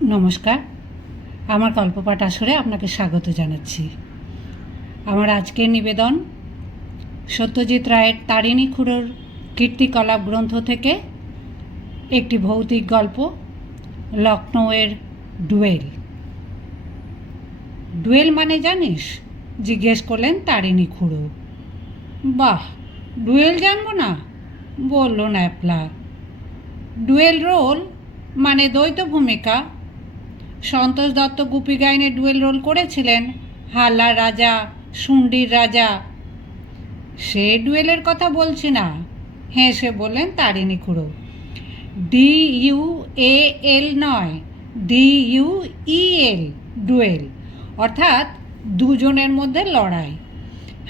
নমস্কার, আমার গল্পপাঠ আসরে আপনাকে স্বাগত জানাচ্ছি। আমার আজকের নিবেদন সত্যজিৎ রায়ের তারিণী খুড়োর কীর্তিকলাপ গ্রন্থ থেকে একটি ভৌতিক গল্প, লখনৌয়ের ডুয়েল। ডুয়েল মানে জানিস? জিজ্ঞেস করলেন তারিণী খুড়ো। বাহ, ডুয়েল জানবো না, বলল ন্যাপলা। ডুয়েল রোল মানে দ্বৈত ভূমিকা। সন্তোষ দত্ত গুপি গাইনে ডুয়েল রোল করেছিলেন, হাল্লার রাজা, শুন্ডির রাজা। সে ডুয়েলের কথা বলছি না, হেসে বললেন তারিণী খুড়ো। DUAL নয়, DUEL, ডুয়েল, অর্থাৎ দুজনের মধ্যে লড়াই।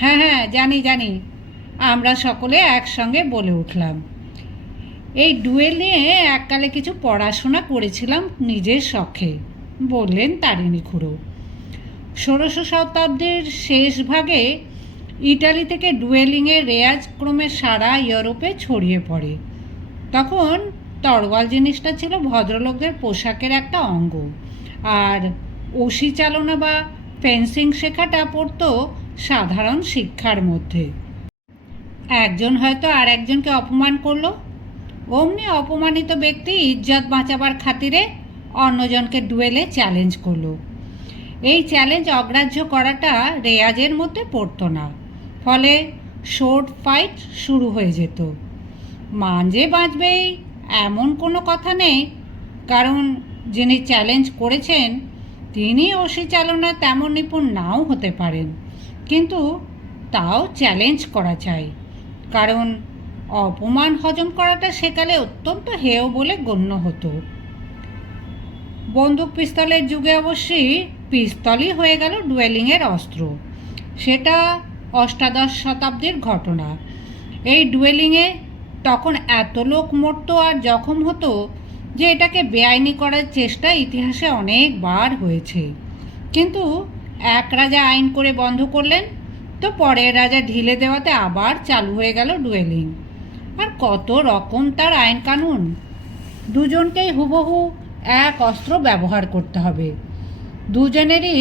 হ্যাঁ হ্যাঁ, জানি জানি, আমরা সকলে একসঙ্গে বলে উঠলাম। এই ডুয়েল নিয়ে এককালে কিছু পড়াশোনা করেছিলাম নিজের শখে, বললেন তারিণী খুড়ো। 16শ শতাব্দীর শেষ ভাগে ইটালি থেকে ডুয়েলিংয়ের রেয়াজ ক্রমে সারা ইউরোপে ছড়িয়ে পড়ে। তখন তরোয়াল জিনিসটা ছিল ভদ্রলোকদের পোশাকের একটা অঙ্গ, আর ওসি চালনা বা ফেন্সিং শেখাটা পড়তো সাধারণ শিক্ষার মধ্যে। একজন হয়তো আর একজনকে অপমান করলো, অমনি অপমানিত ব্যক্তি ইজ্জত বাঁচাবার খাতিরে অন্যজনকে ডুয়েলে চ্যালেঞ্জ করলো। এই চ্যালেঞ্জ অগ্রাহ্য করাটা রেয়াজের মধ্যে পড়তো না, ফলে শর্ট ফাইট শুরু হয়ে যেত। মান যে বাঁচবেই এমন কোনো কথা নেই, কারণ যিনি চ্যালেঞ্জ করেছেন তিনি ওসি চালনায় তেমন নিপুণ নাও হতে পারেন, কিন্তু তাও চ্যালেঞ্জ করা চাই, কারণ অপমান হজম করাটা সেকালে অত্যন্ত হেয় বলে গণ্য হতো। বন্দুক পিস্তলের যুগে অবশ্যই পিস্তলই হয়ে গেল ডুয়েলিংয়ের অস্ত্র। সেটা অষ্টাদশ শতাব্দীর ঘটনা। এই ডুয়েলিংয়ে তখন এত লোক মরত আর জখম হতো যে এটাকে বেআইনি করার চেষ্টা ইতিহাসে অনেকবার হয়েছে, কিন্তু এক রাজা আইন করে বন্ধ করলেন, তো পরের রাজা ঢিলে দেওয়াতে আবার চালু হয়ে গেল ডুয়েলিং। আর কত রকম তার আইন কানুন। দুজনকেই হুবহু এক অস্ত্র ব্যবহার করতে হবে, দুজনেরই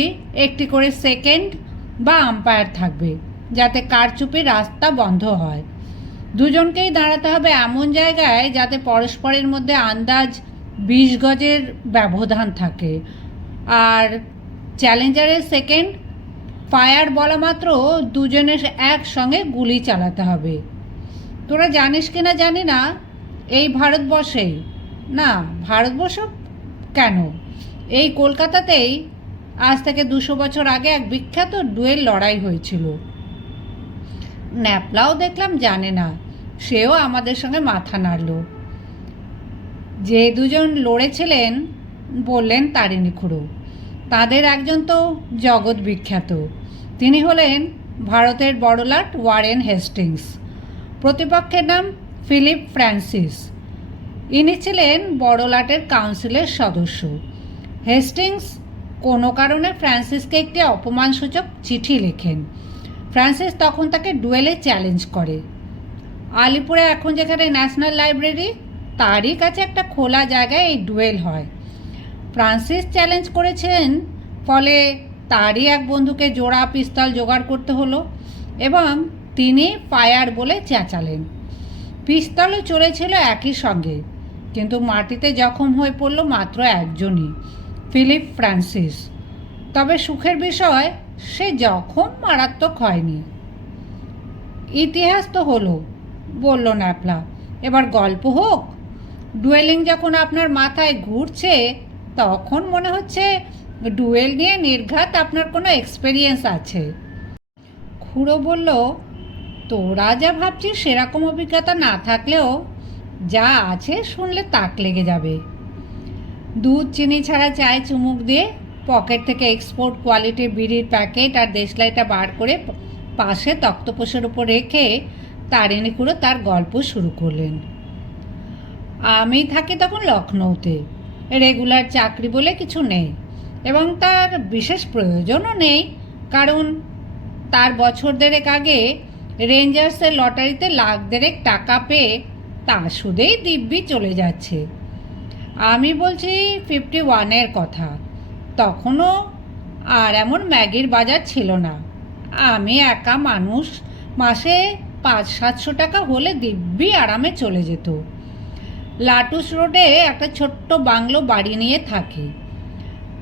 একটি করে সেকেন্ড বা আম্পায়ার থাকবে, যাতে কারচুপির রাস্তা বন্ধ হয়। দুজনকেই দাঁড়াতে হবে এমন জায়গায় যাতে পরস্পরের মধ্যে আন্দাজ 20 গজের ব্যবধান থাকে, আর চ্যালেঞ্জারের সেকেন্ড ফায়ার বলা মাত্র দুজনের একসঙ্গে গুলি চালাতে হবে। তোরা জানিস কিনা জানি না, এই ভারতবর্ষেই না, ভারতবর্ষ কেন, এই কলকাতাতেই আজ থেকে 200 বছর আগে এক বিখ্যাত ডুয়েল লড়াই হয়েছিল। ন্যাপলাও দেখলাম জানে না, সেও আমাদের সঙ্গে মাথা নাড়ল। যে দুজন লড়েছিলেন, বললেন তারিণী খুড়ো, তাদের একজন তো জগৎ বিখ্যাত। তিনি হলেন ভারতের বড়লাট ওয়ারেন হেস্টিংস। প্রতিপক্ষের নাম ফিলিপ ফ্রান্সিস। ইনি ছিলেন বড়লাটের কাউন্সিলের সদস্য। হেস্টিংস কোনো কারণে ফ্রান্সিসকে একটি অপমানসূচক চিঠি লেখেন। ফ্রান্সিস তখন তাকে ডুয়েলে চ্যালেঞ্জ করে। আলিপুরে এখন যেখানে ন্যাশনাল লাইব্রেরি, তারই কাছে একটা খোলা জায়গায় এই ডুয়েল হয়। ফ্রান্সিস চ্যালেঞ্জ করেছেন, ফলে তারই এক বন্ধুকে জোড়া পিস্তল জোগাড় করতে হলো এবং তিনি ফায়ার বলে চেঁচালেন। পিস্তলও চলেছিল একই সঙ্গে, কিন্তু মাটিতে জখম হয়ে পড়ল মাত্র একজনই, ফিলিপ ফ্রান্সিস। তবে সুখের বিষয়, সে জখম মারাত্মক হয়নি। ইতিহাস তো হলো, বলল ন্যাপলা। এবার গল্প হোক। ডুয়েলিং যখন আপনার মাথায় ঘুরছে, তখন মনে হচ্ছে ডুয়েল নিয়ে নির্ঘাত আপনার কোনো এক্সপেরিয়েন্স আছে। খুড়ো বলল, তোরা যা ভাবছিস সেরকম অভিজ্ঞতা না থাকলেও যা আছে শুনলে তাক লেগে যাবে। দুধ চিনি ছাড়া চায়ে চুমুক দিয়ে পকেট থেকে এক্সপোর্ট কোয়ালিটির বিড়ির প্যাকেট আর দেশলাইটা বার করে পাশে তক্তপোষের উপর রেখে তারিণী খুড়ো তার গল্প শুরু করলেন। আমি থাকি তখন লখনৌতে। রেগুলার চাকরি বলে কিছু নেই, এবং তার বিশেষ প্রয়োজনও নেই, কারণ তার বছর দেড়েক আগে রেঞ্জার্সের লটারিতে লাখ দেড়েক টাকা পেয়ে তা সুদেই দিব্যি চলে যাচ্ছে। আমি বলছি 51-এর কথা। তখনও আর এমন ম্যাগির বাজার ছিল না। আমি একা মানুষ, মাসে 500-700 টাকা হলে দিব্যি আরামে চলে যেত। লাটুস রোডে একটা ছোট্ট বাংলো বাড়ি নিয়ে থাকি।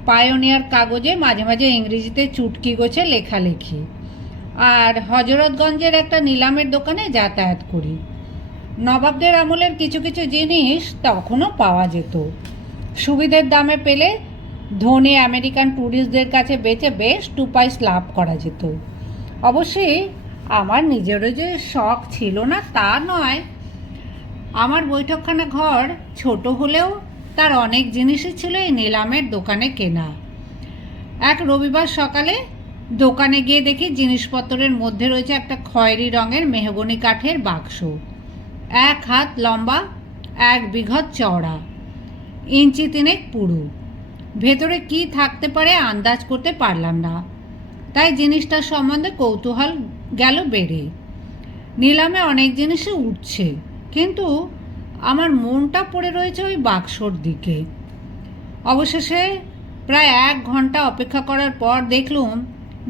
পায়োনিয়ার কাগজে মাঝে মাঝে ইংরেজিতে চুটকি গোছে লেখালেখি, আর হজরতগঞ্জের একটা নিলামের দোকানে যাতায়াত করি। নবাবদের আমলের কিছু কিছু জিনিস তখনও পাওয়া যেত। সুবিধের দামে পেলে ধনী আমেরিকান ট্যুরিস্টদের কাছে বেচে বেশ 2 পয়সা লাভ করা যেত। অবশ্যই আমার নিজেরও যে শখ ছিল না তা নয়। আমার বৈঠকখানা ঘর ছোট হলেও তার অনেক জিনিসই ছিল এই নিলামের দোকানে কেনা। এক রবিবার সকালে দোকানে গিয়ে দেখি জিনিসপত্রের মধ্যে রয়েছে একটা খয়েরি রঙের মেহগনি কাঠের বাক্স, 1 হাত লম্বা, 1 বিঘত চওড়া, ইঞ্চি 3 পুরু। ভেতরে কি থাকতে পারে আন্দাজ করতে পারলাম না, তাই জিনিসটার সম্বন্ধে কৌতূহল গেল বেড়ে। নিলামে অনেক জিনিসই উঠছে, কিন্তু আমার মনটা পড়ে রয়েছে ওই বাক্সর দিকে। অবশেষে প্রায় 1 ঘন্টা অপেক্ষা করার পর দেখলুম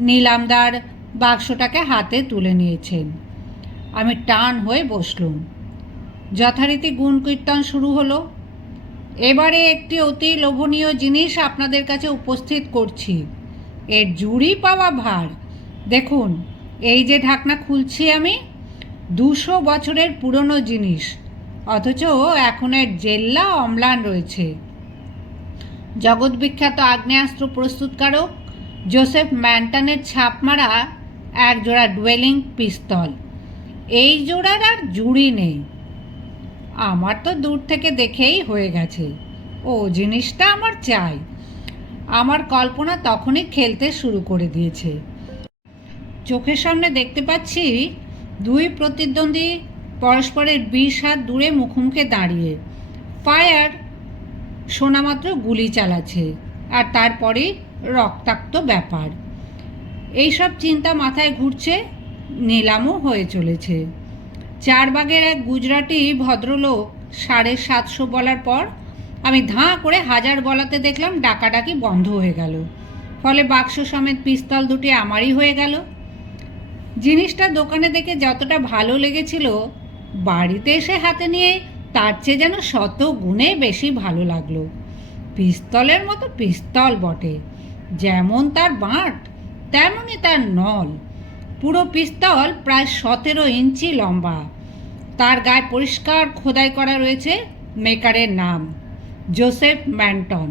নিলামদার বাক্সটাকে হাতে তুলে নিয়েছেন। আমি টান হয়ে বসলুম। যথারীতি গুণ কীর্তন শুরু হলো। এবারে একটি অতি লোভনীয় জিনিস আপনাদের কাছে উপস্থিত করছি। এর জুড়ি পাওয়া ভার। দেখুন, এই যে ঢাকনা খুলছি আমি, 200 বছরের পুরনো জিনিস, অথচ এখন এর জেল্লা অম্লান রয়েছে। জগৎবিখ্যাত আগ্নেয়াস্ত্র প্রস্তুতকারক জোসেফ ম্যান্টনের ছাপ মারা এক জোড়া ডুয়েলিং পিস্তল। এই জোড়ার আর জুড়ি নেই। আমার তো দূর থেকে দেখেই হয়ে গেছে ও জিনিসটা আমার চাই। আমার কল্পনা তখনই খেলতে শুরু করে দিয়েছে। চোখের সামনে দেখতে পাচ্ছি 2 প্রতিদ্বন্দ্বী পরস্পরের 20 হাত দূরে মুখোমুখি দাঁড়িয়ে ফায়ার শোনামাত্র গুলি চালাচ্ছে, আর তারপরে রক্তাক্ত ব্যাপার। এইসব চিন্তা মাথায় ঘুরছে। নিলামও হয়ে চলেছে। 4 বাগের এক গুজরাটি ভদ্রলোক 750 বলার পর আমি ধাঁ করে 1000 বলাতে দেখলাম ডাকাডাকি বন্ধ হয়ে গেল। ফলে বাক্স সমেত পিস্তল দুটি আমারই হয়ে গেল। জিনিসটা দোকানে দেখে যতটা ভালো লেগেছিল, বাড়িতে এসে হাতে নিয়ে তার চেয়ে যেন 100 গুণে বেশি ভালো লাগলো। পিস্তলের মতো পিস্তল বটে, যেমন তার বাঁট তেমনই তার নল। পুরো পিস্তল প্রায় 17 ইঞ্চি লম্বা। তার গায়ে পরিষ্কার খোদাই করা রয়েছে মেকারের নাম, জোসেফ ম্যান্টন।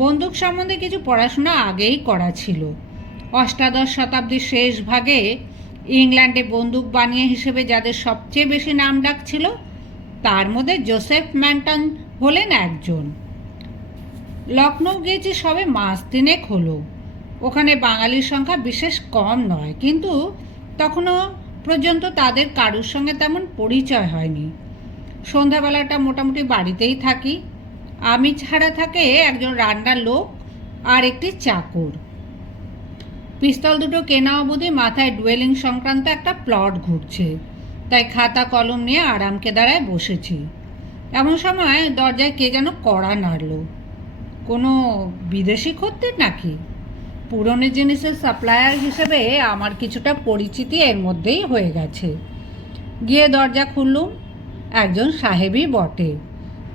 বন্দুক সম্বন্ধে কিছু পড়াশোনা আগেই করা ছিল। 18 শতাব্দীর শেষ ভাগে ইংল্যান্ডে বন্দুক বানিয়ে হিসেবে যাদের সবচেয়ে বেশি নাম ডাক ছিল, তার মধ্যে জোসেফ ম্যান্টন হলেন একজন। লখনৌ গিয়েছি সবে মাস 3 হলো। ওখানে বাঙালির সংখ্যা বিশেষ কম নয়, কিন্তু তখনও পর্যন্ত তাদের কারুর সঙ্গে তেমন পরিচয় হয়নি। সন্ধ্যাবেলাটা মোটামুটি বাড়িতেই থাকি। আমি ছাড়া থাকে একজন রান্নার লোক আর একটি চাকর। পিস্তল দুটো কেনা অবধি মাথায় ডুয়েলিং সংক্রান্ত একটা প্লট ঘুরছে, তাই খাতা কলম নিয়ে আরামকে দাঁড়ায় বসেছি। এমন সময় দরজায় কে যেন কড়া নাড়ল। কোনো বিদেশি খদ্দের নাকি? পুরনো জিনিসের সাপ্লায়ার হিসেবে আমার কিছুটা পরিচিতি এর মধ্যেই হয়ে গেছে। গিয়ে দরজা খুললুম। একজন সাহেবই বটে,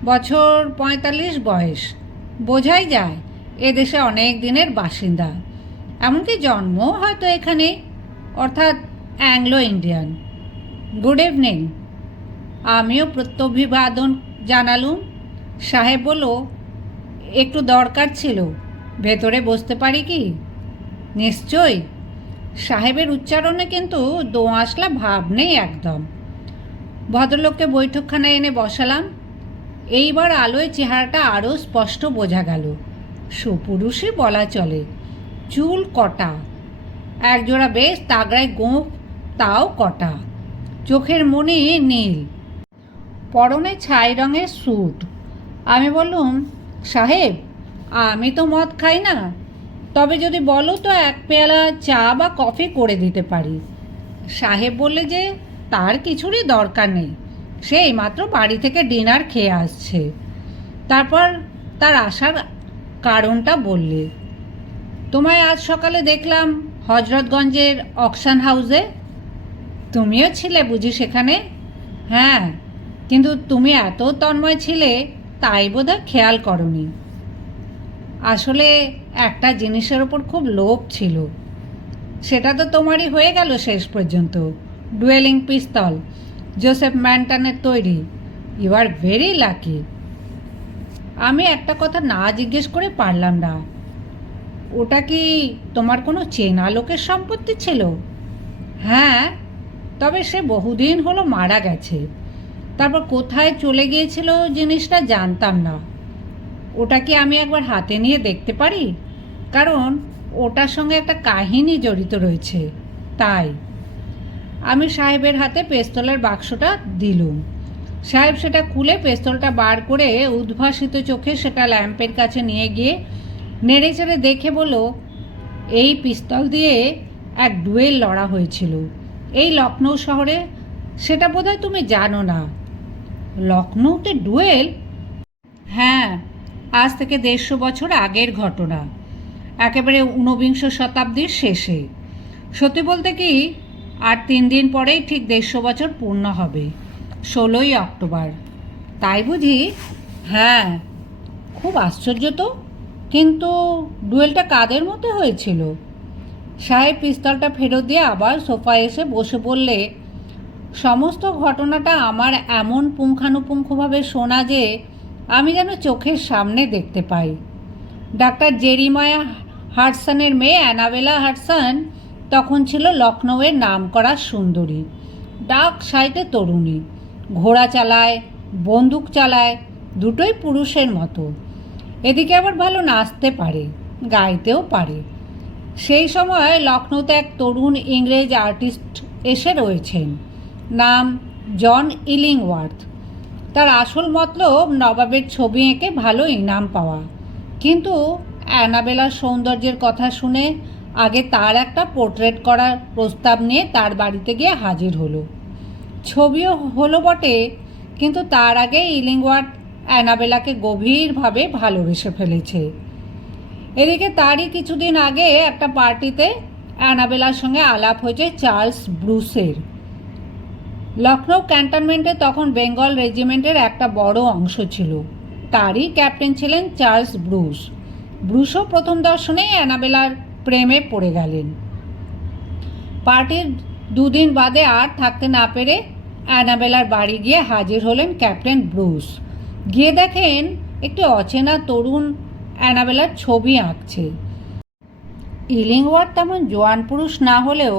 বছর 45 বয়স। বোঝাই যায় এদেশে অনেক দিনের বাসিন্দা, এমনকি জন্মও হয়তো এখানে, অর্থাৎ অ্যাংলো ইন্ডিয়ান। Good evening. আমিও প্রত্যভিবাদন জানালুম। সাহেব বলল, একটু দরকার ছিল, ভেতরে বসতে পারি কি? নিশ্চয়ই। সাহেবের উচ্চারণে কিন্তু দোআঁশলা ভাব নেই একদম। ভদ্রলোককে বৈঠকখানায় এনে বসালাম। এইবার আলোয় চেহারাটা আরও স্পষ্ট বোঝা গেল। সুপুরুষই বলা চলে। চুল কটা, একজোড়া বেশ তাগড়ায় গোঁফ, তাও কটা। চোখের মনি নীল, পরনে ছাই রঙের স্যুট। আমি বললুম, সাহেব, আমি তো মদ খাই না, তবে যদি বলো তো 1 পেয়ালা চা বা কফি করে দিতে পারি। সাহেব বললে যে তার কিছুরই দরকার নেই, সেই মাত্র বাড়ি থেকে ডিনার খেয়ে আসছে। তারপর তার আসার কারণটা বললে। তোমায় আজ সকালে দেখলাম হজরতগঞ্জের অকশন হাউসে। তুমিও ছিলে বুঝি সেখানে? হ্যাঁ, কিন্তু তুমি এত তন্ময় ছিলে তাই বোধহয় খেয়াল করনি। আসলে একটা জিনিসের ওপর খুব লোভ ছিল। সেটা তো তোমারই হয়ে গেল শেষ পর্যন্ত। ডুয়েলিং পিস্তল, জোসেফ ম্যান্টনের তৈরি। You are very lucky. আমি একটা কথা না জিজ্ঞেস করে পারলাম না। ওটা কি তোমার কোনো চেনা লোকের সম্পত্তি ছিল? হ্যাঁ, তবে সে বহুদিন হলো মারা গেছে। তারপর কোথায় চলে গিয়েছিল জিনিসটা জানতাম না। ওটা কি আমি একবার হাতে নিয়ে দেখতে পারি? কারণ ওটার সঙ্গে একটা কাহিনী জড়িত রয়েছে। তাই আমি সাহেবের হাতে পেস্তলের বাক্সটা দিলুম। সাহেব সেটা খুলে পেস্তলটা বার করে উদ্ভাসিত চোখে সেটা ল্যাম্পের কাছে নিয়ে গিয়ে নেড়ে চেড়ে দেখে বলল, এই পিস্তল দিয়ে এক ডুয়েল লড়া হয়েছিল এই লখনৌ শহরে। সেটা বোধহয় তুমি জানো না। লখনৌতে ডুয়েল? হ্যাঁ, আজ থেকে 150 বছর আগের ঘটনা, একেবারে ঊনবিংশ শতাব্দীর শেষে। সত্যি বলতে কি, আর 3 দিন পরেই ঠিক 150 বছর পূর্ণ হবে, 16ই অক্টোবর। তাই বুঝি? হ্যাঁ, খুব আশ্চর্য তো। কিন্তু ডুয়েলটা কাদের মধ্যে হয়েছিল? সাহেব পিস্তলটা ফেরত দিয়ে আবার সোফায় এসে বসে বললে, সমস্ত ঘটনাটা আমার এমন পুঙ্খানুপুঙ্খভাবে শোনা যে আমি যেন চোখের সামনে দেখতে পাই। ডাক্তার জেরিমায়া হাডসনের মেয়ে অ্যানাবেলা হাডসন তখন ছিল লখনৌয়ের নামকরা সুন্দরী, ডাক সাইটে তরুণী। ঘোড়া চালায়, বন্দুক চালায়, দুটোই পুরুষের মতো। এদিকে আবার ভালো নাচতে পারে, গাইতেও পারে। সেই সময় লখনৌতে এক তরুণ ইংরেজ আর্টিস্ট এসে রয়েছেন, নাম জন ইলিংওয়ার্থ। তার আসল মতলব নবাবের ছবি এঁকে ভালো ইনাম পাওয়া। কিন্তু অ্যানাবেলার সৌন্দর্যের কথা শুনে আগে তার একটা পোর্ট্রেট করার প্রস্তাব নিয়ে তার বাড়িতে গিয়ে হাজির হলো। ছবিও হলো বটে, কিন্তু তার আগে ইলিংওয়ার্থ অ্যানাবেলাকে গভীরভাবে ভালোবেসে ফেলেছে। এদিকে তারই কিছুদিন আগে একটা পার্টিতে অ্যানাবেলার সঙ্গে আলাপ হয়েছে চার্লস ব্রুসের। লখনৌ ক্যান্টনমেন্টে তখন বেঙ্গল রেজিমেন্টের একটা বড় অংশ ছিল। তারই ক্যাপ্টেন ছিলেন চার্লস ব্রুস। ব্রুসও প্রথম দর্শনেই অ্যানাবেলার প্রেমে পড়ে গেলেন। পার্টির 2 দিন বাদে আর থাকতে না পেরে অ্যানাবেলার বাড়ি গিয়ে হাজির হলেন ক্যাপ্টেন ব্রুস। গিয়ে দেখেন একটি অচেনা তরুণ অ্যানাবেলার ছবি আঁকছে। ইলিংওয়ার্থ তেমন জোয়ান পুরুষ না হলেও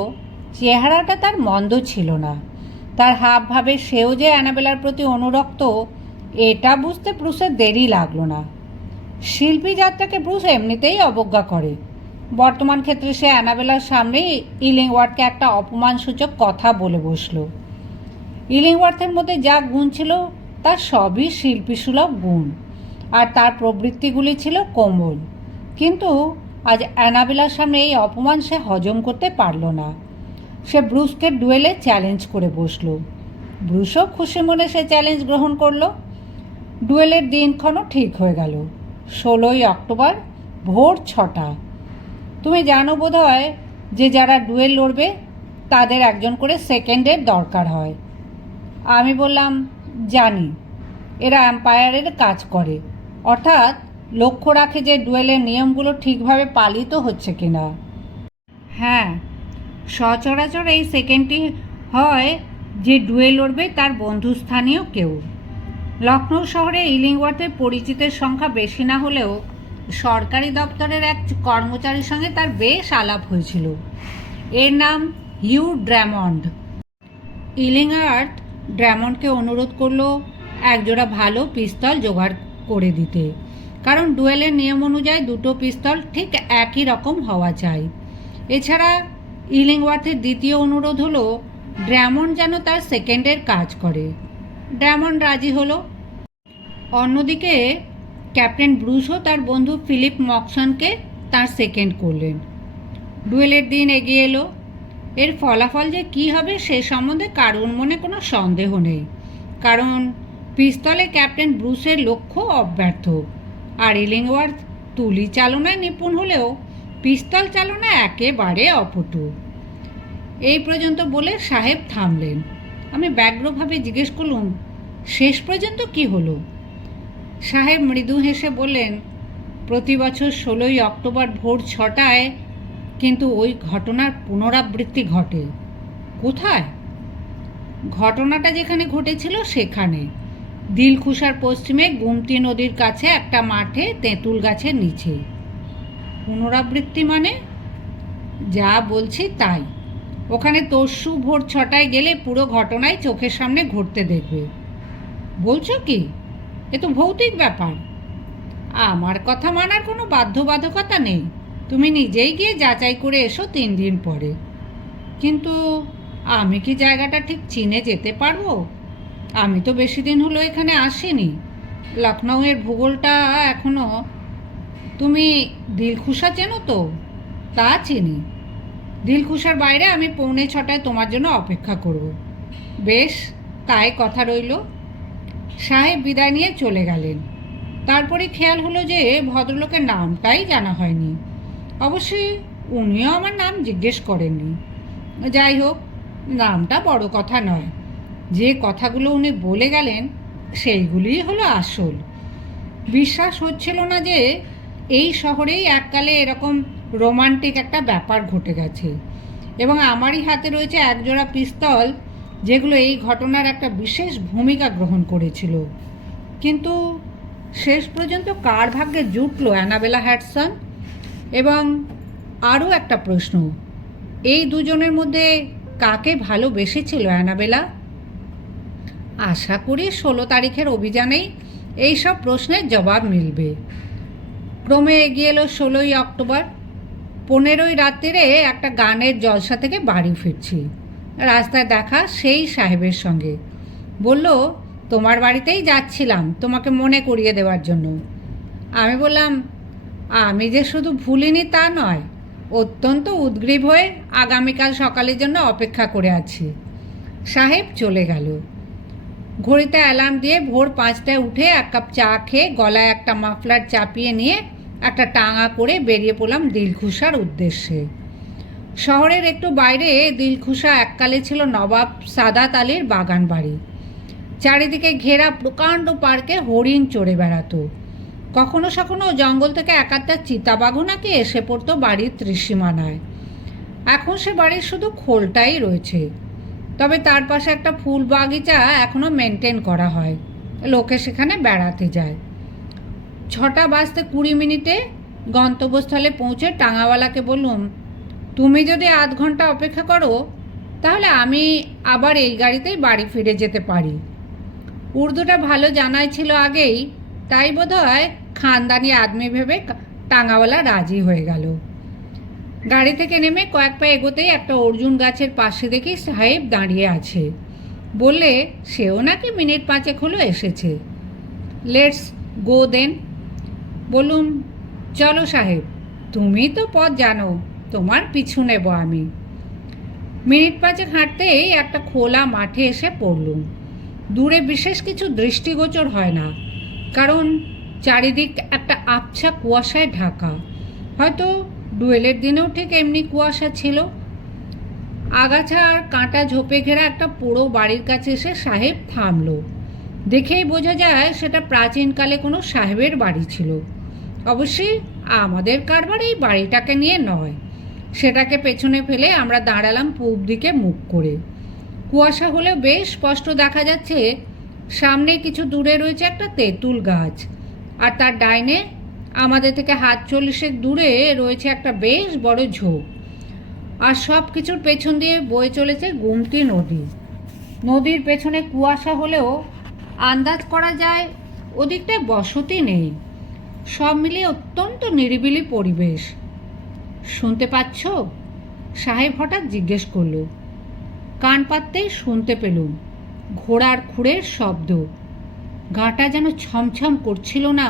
চেহারাটা তার মন্দ ছিল না। তার হাব ভাবে সেও যে অ্যানাবেলার প্রতি অনুরক্ত, এটা বুঝতে ব্রুসের দেরি লাগলো না। শিল্পী যাত্রাকে ব্রুস এমনিতেই অবজ্ঞা করে। বর্তমান ক্ষেত্রে সে অ্যানাবেলার সামনেই ইলিংওয়ার্থকে একটা অপমানসূচক কথা বলে বসল। ইলিংওয়ার্থের মধ্যে যা গুণ ছিল তার সবই শিল্পীসুলভ গুণ, আর তার প্রবৃত্তিগুলি ছিল কোমল। কিন্তু আজ অ্যানাবেলার সামনে এই অপমান সে হজম করতে পারল না। সে ব্রুসকে ডুয়েলে চ্যালেঞ্জ করে বসল। ব্রুসও খুশি মনে সে চ্যালেঞ্জ গ্রহণ করল। ডুয়েলের দিনক্ষণও ঠিক হয়ে গেল, 16ই অক্টোবর ভোর 6টা। তুমি জানো বোধহয় যে যারা ডুয়েল লড়বে তাদের একজন করে সেকেন্ডের দরকার হয়। আমি বললাম, জানি। এরা এম্পায়ারের কাজ করে, অর্থাৎ লক্ষ্য রাখে যে ডুয়েলের নিয়মগুলো ঠিকভাবে পালিত হচ্ছে কিনা। হ্যাঁ, সচরাচর এই সেকেন্ডটি হয় যে ডুয়েল লড়বে তার বন্ধুস্থানীয় কেউ। লখনৌ শহরে ইলিংওয়ার্থের পরিচিতের সংখ্যা বেশি না হলেও সরকারি দপ্তরের এক কর্মচারীর সঙ্গে তার বেশ আলাপ হয়েছিল। এর নাম হিউ ড্র্যামন্ড। ইলিংওয়ার্থ ড্র্যামন্ডকে অনুরোধ করল একজোড়া ভালো পিস্তল জোগাড় করে দিতে, কারণ ডুয়েলের নিয়ম অনুযায়ী দুটো পিস্তল ঠিক একই রকম হওয়া চাই। এছাড়া ইলিংওয়ার্থের দ্বিতীয় অনুরোধ হলো ড্র্যামন্ড যেন তার সেকেন্ডের কাজ করে। ড্র্যামন্ড রাজি হলো। অন্যদিকে ক্যাপ্টেন ব্রুসও তার বন্ধু ফিলিপ মকসনকে তার সেকেন্ড করলেন। ডুয়েলের দিন এগিয়ে এলো। এর ফলাফল যে কী হবে সে সম্বন্ধে কারোর মনে কোনো সন্দেহ নেই, কারণ পিস্তলে ক্যাপ্টেন ব্রুসের লক্ষ্য অব্যর্থ, আর ইলিংওয়ার্থ তুলি চালনায় নিপুণ হলেও পিস্তল চালনা একেবারে অপটু। এই পর্যন্ত বলে সাহেব থামলেন। আমি ব্যগ্রভাবে জিজ্ঞেস করলুম, শেষ পর্যন্ত কি হলো? সাহেব মৃদু হেসে বললেন, প্রতি বছর 16ই অক্টোবর ভোর 6টায় কিন্তু ওই ঘটনার পুনরাবৃত্তি ঘটে। কোথায়? ঘটনাটা যেখানে ঘটেছিল সেখানে, দিলখুশার পশ্চিমে গুমতি নদীর কাছে একটা মাঠে তেঁতুল গাছের নিচে। পুনরাবৃত্তি মানে? যা বলছি তাই। ওখানে তরশু ভোর 6টায় গেলে পুরো ঘটনাই চোখের সামনে ঘটতে দেখবে। বলছো কি? এ তো ভৌতিক ব্যাপার। আমার কথা মানার কোনো বাধ্যবাধকতা নেই, তুমি নিজেই গিয়ে যাচাই করে এসো 3 দিন পরে। কিন্তু আমি কি জায়গাটা ঠিক চিনে যেতে পারবো? আমি তো বেশি দিন হলো এখানে আসিনি, লখনউয়ের ভূগোলটা এখনও। তুমি দিলখুশা চেনো তো? তা চিনি। দিলখুশার বাইরে আমি 6:45 তোমার জন্য অপেক্ষা করব। বেশ, তাই কথা রইল। সাহেব বিদায় নিয়ে চলে গেলেন। তারপরে খেয়াল হলো যে ভদ্রলোকের নামটাই জানা হয়নি। অবশ্যই উনিও আমার নাম জিজ্ঞেস করেননি। যাই হোক, নামটা বড় কথা নয়, যে কথাগুলো উনি বলে গেলেন সেইগুলিই হলো আসল। বিশ্বাস হচ্ছিল না যে এই শহরেই এককালে এরকম রোমান্টিক একটা ব্যাপার ঘটে গেছে, এবং আমারই হাতে রয়েছে একজোড়া পিস্তল যেগুলো এই ঘটনার একটা বিশেষ ভূমিকা গ্রহণ করেছিল। কিন্তু শেষ পর্যন্ত কার ভাগ্যে জুটলো অ্যানাবেলা হ্যাডসন? এবং আরও একটা প্রশ্ন, এই দুজনের মধ্যে কাকে ভালোবেসেছিল অ্যানাবেলা? আশা করি 16 তারিখের অভিযানেই এই সব প্রশ্নের জবাব মিলবে। ক্রমে এগিয়ে এলো 16ই অক্টোবর। 15ই রাত্রিরে একটা গানের জলসা থেকে বাড়ি ফিরছি। রাস্তায় দেখা সেই সাহেবের সঙ্গে। বলল, তোমার বাড়িতেই যাচ্ছিলাম তোমাকে মনে করিয়ে দেওয়ার জন্য। আমি বললাম, আমি যে শুধু ভুলিনি তা নয়, অত্যন্ত উদ্গ্রীব হয়ে আগামীকাল সকালের জন্য অপেক্ষা করে আছি। সাহেব চলে গেল। ঘড়িতে অ্যালার্ম দিয়ে ভোর 5টায় উঠে 1 কাপ চা খেয়ে গলায় একটা মাফলার চাপিয়ে নিয়ে একটা টাঙা করে বেরিয়ে পড়লাম দিলখুশার উদ্দেশ্যে। শহরের একটু বাইরে দিলখুশা এককালে ছিল নবাব সাদাত আলীর বাগান বাড়ি। চারিদিকে ঘেরা প্রকাণ্ড পার্কে হরিণ চড়ে বেড়াতো। কখনো সখনো জঙ্গল থেকে একাত্তা চিতাবাঘও নাকি এসে পড়তো বাড়ির ত্রিসীমানায়। এখন সে বাড়ির শুধু খোলটাই রয়েছে, তবে তার পাশে একটা ফুল বাগিচা এখনও মেনটেন করা হয়, লোকে সেখানে বেড়াতে যায়। 6টা বাজতে 20 মিনিটে গন্তব্যস্থলে পৌঁছে টাঙাওয়ালাকে বললুম, তুমি যদি আধ ঘন্টা অপেক্ষা করো তাহলে আমি আবার এই গাড়িতেই বাড়ি ফিরে যেতে পারি। উর্দুটা ভালো জানাই ছিল আগেই, তাই বোধহয় খানদানি আদমি ভেবে টাঙাওয়ালা রাজি হয়ে গেল। গাড়ি থেকে নেমে কয়েক পা এগোতেই একটা অর্জুন গাছের পাশে দেখি সাহেব দাঁড়িয়ে আছে। বললে সেও নাকি মিনিট 5 হলো এসেছে। লেটস গো দেন। বলুন, চলো সাহেব, তুমি তো পথ জানো, তোমার পিছু নেব আমি। মিনিট 5 হাঁটতেই একটা খোলা মাঠে এসে পড়লুম। দূরে বিশেষ কিছু দৃষ্টিগোচর হয় না, কারণ চারিদিক একটা আবছা কুয়াশায় ঢাকা। হয়তো ডুয়েলের দিনেও ঠিক এমনি কুয়াশা ছিল। আগাছা আর কাঁটা ঝোপে ঘেরা একটা পুরো বাড়ির কাছে এসে সাহেব থামলো। দেখেই বোঝা যায় সেটা প্রাচীনকালে কোনো সাহেবের বাড়ি ছিল। অবশ্যই আমাদের কারবার এই বাড়িটাকে নিয়ে নয়। সেটাকে পেছনে ফেলে আমরা দাঁড়ালাম পূব দিকে মুখ করে। কুয়াশা হলেও বেশ স্পষ্ট দেখা যাচ্ছে সামনে কিছু দূরে রয়েছে একটা তেঁতুল গাছ, আর তার ডাইনে আমাদের থেকে হাত 40 দূরে রয়েছে একটা বেশ বড় ঝোপ। আর সব কিছুর পেছন দিয়ে বয়ে চলেছে গুমতি নদী। নদীর পেছনে কুয়াশা হলেও আন্দাজ করা যায় ওদিকটায় বসতি নেই। সব মিলিয়ে অত্যন্ত নিরিবিলি পরিবেশ। শুনতে পাচ্ছ? সাহেব হঠাৎ জিজ্ঞেস করল। কান পাততেই শুনতে পেলুম ঘোড়ার খুঁড়ের শব্দ। গাটা যেন ছমছম করছিল না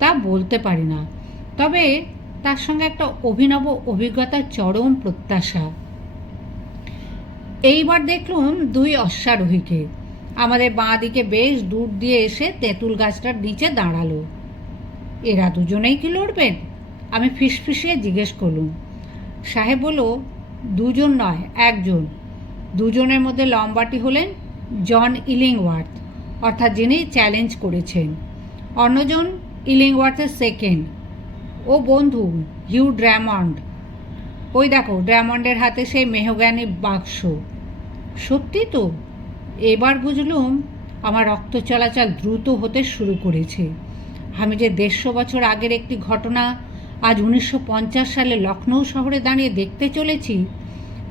তা বলতে পারি না, তবে তার সঙ্গে একটা অভিনব অভিজ্ঞতার চরম প্রত্যাশা। এইবার দেখলুম 2 অশ্বারোহীকে। আমাদের বাঁ দিকে বেশ দূর দিয়ে এসে তেঁতুল গাছটার নিচে দাঁড়ালো। এরা দুজনেই কি লড়বেন? আমি ফিসফিসিয়ে জিজ্ঞেস করলুম। সাহেব বলল, দুজন নয়, একজন। দুজনের মধ্যে লম্বাটি হলেন জন ইলিংওয়ার্থ, অর্থাৎ যিনি চ্যালেঞ্জ করেছেন। অন্যজন ইলিংওয়ার্থের সেকেন্ড, ও বন্ধু হিউ ড্রামন্ড। ওই দেখো ড্রামন্ডের হাতে সেই মেহগানি বাক্স। সত্যি তো, এবার বুঝলুম আমার রক্ত চলাচল দ্রুত হতে শুরু করেছে। আমি যে 150 বছর আগের একটি ঘটনা আজ 1950 সালে লখনৌ শহরে দাঁড়িয়ে দেখতে চলেছি,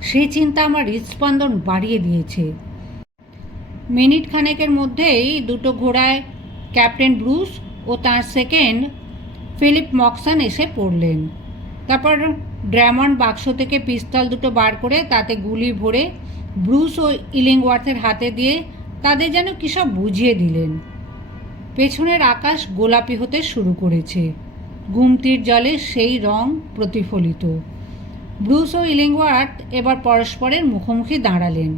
সেই চিন্তা আমার হৃদস্পন্দন বাড়িয়ে দিয়েছে। মিনিট খানেকের মধ্যেই দুটো ঘোড়ায় ক্যাপ্টেন ব্রুস ও তার সেকেন্ড ফিলিপ মক্সন এসে পড়লেন। তারপর ড্রামন্ড বাক্স থেকে পিস্তল দুটো বার করে তাতে গুলি ভরে ব্রুস ও ইলিংওয়ার্থের হাতে দিয়ে তাদের যেন কী সব বুঝিয়ে দিলেন। পেছনের আকাশ গোলাপি হতে শুরু করেছে, গুমতির জলে সেই রং প্রতিফলিত। ব্রুস ও ইলিংওয়ার্থ এবার পরস্পরের মুখোমুখি দাঁড়ালেন।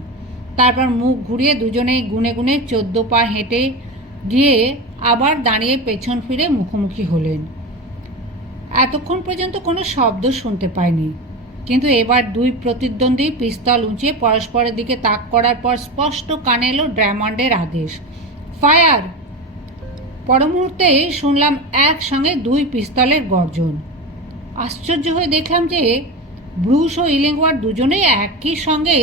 তারপর মুখ ঘুরিয়ে দুজনেই গুনে গুনে 14 পা হেঁটে গিয়ে আবার দাঁড়িয়ে পেছন ফিরে মুখোমুখি হলেন। এতক্ষণ পর্যন্ত কোনো শব্দ শুনতে পায়নি, কিন্তু এবার দুই প্রতিদ্বন্দ্বী পিস্তল উঁচিয়ে পরস্পরের দিকে তাক করার পর স্পষ্ট কানে এলো ড্রামন্ডের আদেশ, ফায়ার। পর মুহূর্তেই শুনলাম একসঙ্গে দুই পিস্তলের গর্জন। আশ্চর্য হয়ে দেখলাম যে ব্রুস ও ইলিংওয়ার্থ দুজনেই একই সঙ্গে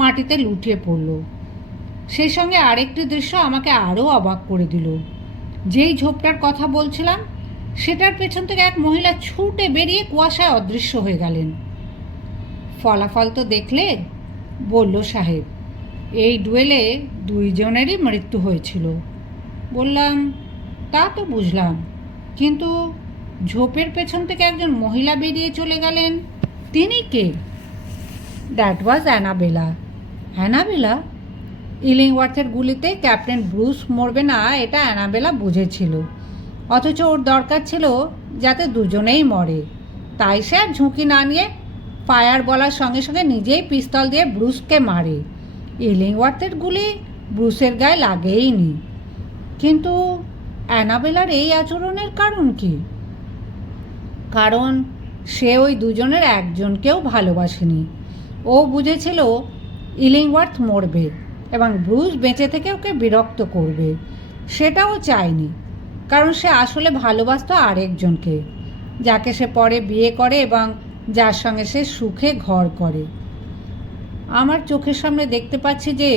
মাটিতে লুটিয়ে পড়ল। সেই সঙ্গে আরেকটি দৃশ্য আমাকে আরও অবাক করে দিল। যেই ঝোপটার কথা বলছিলাম সেটার পেছন থেকে এক মহিলা ছুটে বেরিয়ে কুয়াশায় অদৃশ্য হয়ে গেলেন। ফলাফল তো দেখলে, বলল সাহেব। এই ডুয়েলে দুইজনেরই মৃত্যু হয়েছিল। বললাম, তা তো বুঝলাম, কিন্তু ঝোপের পেছন থেকে একজন মহিলা বেরিয়ে চলে গেলেন, তিনি কে? That was Annabella. অ্যানাবেলা? ইলিংওয়ার্থের গুলিতে ক্যাপ্টেন ব্রুস মরবে না এটা অ্যানাবেলা বুঝেছিল, অথচ ওর দরকার ছিল যাতে দুজনেই মরে। তাই সে আর ঝুঁকি না নিয়ে ফায়ার বলার সঙ্গে সঙ্গে নিজেই পিস্তল দিয়ে ব্রুসকে মারে। ইলিংওয়ার্থের গুলি ব্রুসের গায়ে লাগেইনি। কিন্তু অ্যানাবেলার এই আচরণের কারণ কি? কারণ সে ওই দুজনের একজনকেও ভালোবাসেনি। ও বুঝেছিল ইলিংওয়ার্থ মরবে এবং ব্রুস বেঁচে থেকে ওকে বিরক্ত করবে। সেটাও চায়নি, কারণ সে আসলে ভালোবাসত আরেকজনকে, যাকে সে পরে বিয়ে করে এবং যার সঙ্গে সে সুখে ঘর করে। আমার চোখের সামনে দেখতে পাচ্ছি যে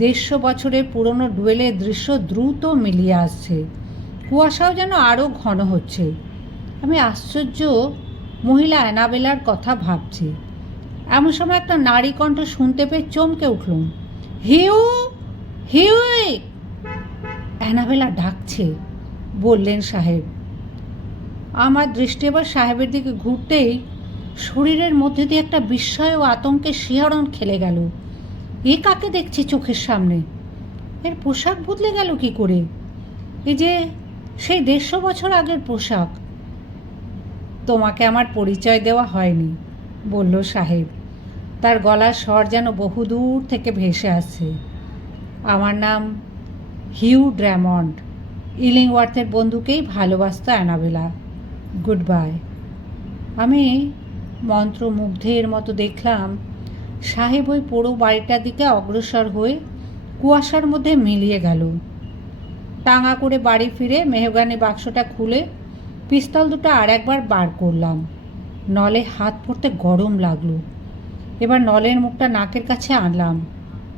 150 বছরের পুরনো ডুয়েলের দৃশ্য দ্রুত মিলিয়ে আসছে। কুয়াশাও যেন আরও ঘন হচ্ছে। আমি আশ্চর্য মহিলা অ্যানাবেলার কথা ভাবছি। এমন সময় একটা নারী কণ্ঠ শুনতে পেয়ে চমকে উঠলুম। Hugh, Hugh! অ্যানাবেলা ডাকছে, বললেন সাহেব। আমার দৃষ্টি এবার সাহেবের দিকে ঘুরতেই শরীরের মধ্যে দিয়ে একটা বিস্ময় ও আতঙ্কের শিহরণ খেলে গেল। এ কাকে দেখছি চোখের সামনে? এর পোশাক বদলে গেল কি করে? এই যে সেই 150 বছর আগের পোশাক। তোমাকে আমার পরিচয় দেওয়া হয়নি, বলল সাহেব। তার গলার স্বর যেন বহুদূর থেকে ভেসে আসছে। আমার নাম হিউ ড্রামন্ড। ইলিংওয়ার্থের বন্ধুকেই ভালোবাসত অ্যানাবেলা। Good bye. আমি মন্ত্রমুগ্ধের মতো দেখলাম সাহেব ওই পোড়ো বাড়িটার দিকে অগ্রসর হয়ে কুয়াশার মধ্যে মিলিয়ে গেল। টাঙা করে বাড়ি ফিরে মেহগানি বাক্সটা খুলে পিস্তল দুটো আর একবার বার করলাম। নলে হাত পড়তে গরম লাগলো। এবার নলের মুখটা নাকের কাছে আনলাম।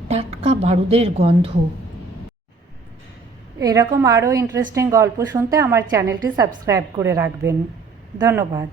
টাটকা বারুদের গন্ধ। এরকম আরও ইন্টারেস্টিং গল্প শুনতে আমার চ্যানেলটি সাবস্ক্রাইব করে রাখবেন। ধন্যবাদ।